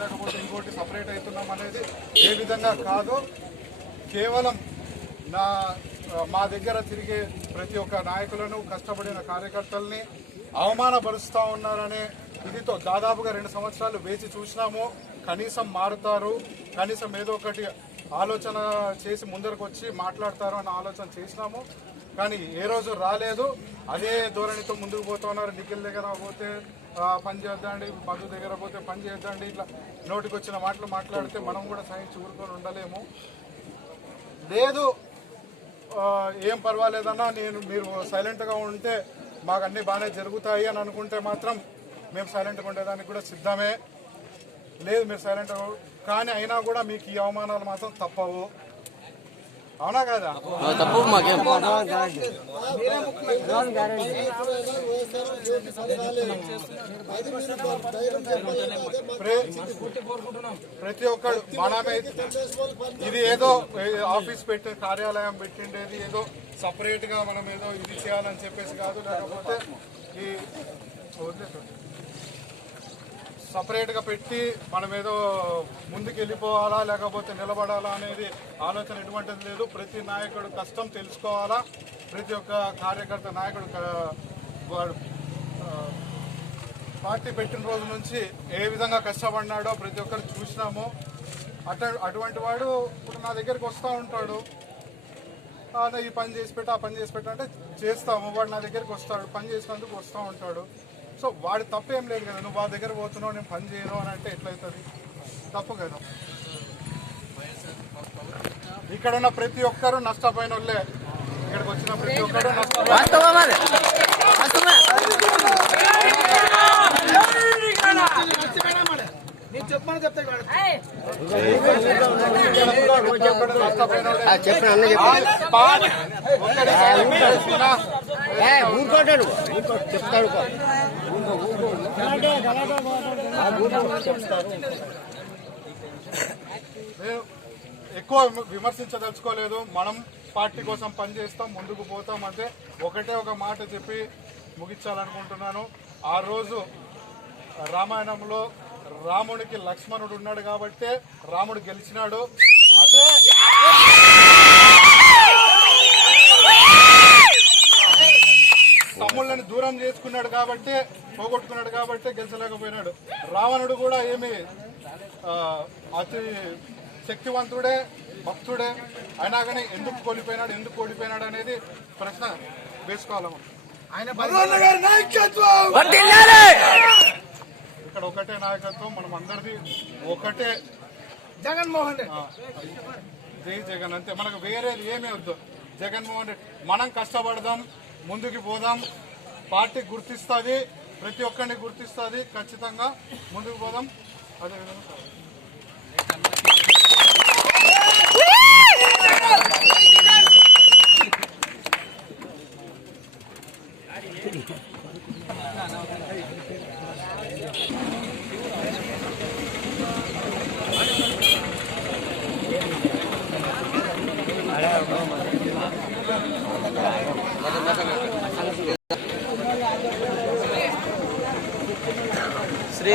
లేకపోతే ఇంకోటి సపరేట్ అవుతున్నాం అనేది ఏ విధంగా కాదు. కేవలం మా దగ్గర తిరిగే ప్రతి ఒక్క నాయకులను, కష్టపడిన కార్యకర్తల్ని అవమానపరుస్తూ ఉన్నారనే ఇదితో దాదాపుగా 2 సంవత్సరాలు వేచి చూసినాము. కనీసం మారుతారు, కనీసం ఏదో ఒకటి ఆలోచన చేసి ముందరకు వచ్చి మాట్లాడతారు అన్న ఆలోచన చేసినాము. కానీ ఏ రోజు రాలేదు. అదే ధోరణితో ముందుకు పోతా ఉన్నారు. నిఖిల్ దగ్గర పోతే పని చేద్దండి, మధు దగ్గర పోతే పని చేద్దండి, ఇట్లా నోటికి వచ్చిన మాటలు మాట్లాడితే మనం కూడా సహించి ఊరుకొని ఉండలేము. లేదు ఏం పర్వాలేదన్నా, మీరు సైలెంట్గా ఉంటే మాకు అన్నీ బాగానే జరుగుతాయి అని అనుకుంటే మాత్రం మేము సైలెంట్గా ఉండేదానికి కూడా సిద్ధమే. లేదు మీరు సైలెంట్గా కానీ అయినా కూడా మీకు ఈ అవమానాలు మాత్రం తప్పవు. అవునా కదా? తప్పు మాకేం ప్రతి ఒక్కరు మనమే ఇది ఏదో ఆఫీస్ పెట్టి కార్యాలయం పెట్టిండేది ఏదో సపరేట్ గా మనం ఏదో ఇది చేయాలని చెప్పేసి కాదు. లేకపోతే ఈ సపరేట్ గా పెట్టి మనం ఏదో ముందుకు వెళ్ళిపోవాలా లేకపోతే నిలబడాలా అనేది ఆలోచన ఎటువంటిది లేదు. ప్రతి నాయకుడు కష్టం తెలుసుకోవాలా. ప్రతి ఒక్క కార్యకర్త నాయకుడు వాడు పార్టీ పెట్టిన రోజు నుంచి ఏ విధంగా కష్టపడినాడో ప్రతి ఒక్కరు చూసినాము. అటువంటి వాడు ఇప్పుడు నా దగ్గరికి వస్తూ ఉంటాడు. ఈ పని చేసి పెట్టు, ఆ పని చేసి పెట్టు అంటే చేస్తాము. వాడు నా దగ్గరికి వస్తాడు, పని చేసినందుకు వస్తూ ఉంటాడు. సో వాడి తప్పు ఏం లేదు కదా. నువ్వు వాళ్ళ దగ్గర పోతున్నావు, నేను పని చేయను అని అంటే ఎట్లయితుంది? తప్పు కదా. ఇక్కడ ఉన్న ప్రతి ఒక్కరు నష్టపోయిన వాళ్ళే. ఇక్కడికి వచ్చిన ప్రతి ఒక్కరు చెప్తాడు. ఎక్కువ విమర్శించదలుచుకోలేదు. మనం పార్టీ కోసం పనిచేస్తాం, ముందుకు పోతాం అంటే ఒకటే ఒక మాట చెప్పి ముగించాలనుకుంటున్నాను. ఆ రోజు రామాయణంలో రాముడికి లక్ష్మణుడు ఉన్నాడు కాబట్టే రాముడు గెలిచినాడు. అదే తమ్ముళ్ళని దూరం చేసుకున్నాడు కాబట్టి, పోగొట్టుకున్నాడు కాబట్టి గెలిచలేకపోయినాడు. రావణుడు కూడా ఏమి అతి శక్తివంతుడే, భక్తుడే, అయినా కానీ ఎందుకు ఓడిపోయినాడు అనేది ప్రశ్న వేసుకోవాలము. ఇక్కడ ఒకటే నాయకత్వం, మనం అందరిది ఒకటే, జగన్మోహన్ రెడ్డి. జై జగన్ అంతే, మనకు వేరేది ఏమీ వద్దు. జగన్మోహన్ రెడ్డి. మనం కష్టపడదాం, ముందుకు పోదాం. పార్టీ గుర్తిస్తుంది, ప్రతి ఒక్కరిని గుర్తిస్తుంది. ఖచ్చితంగా ముందుకు పోదాం. అదేవిధంగా శ్రీ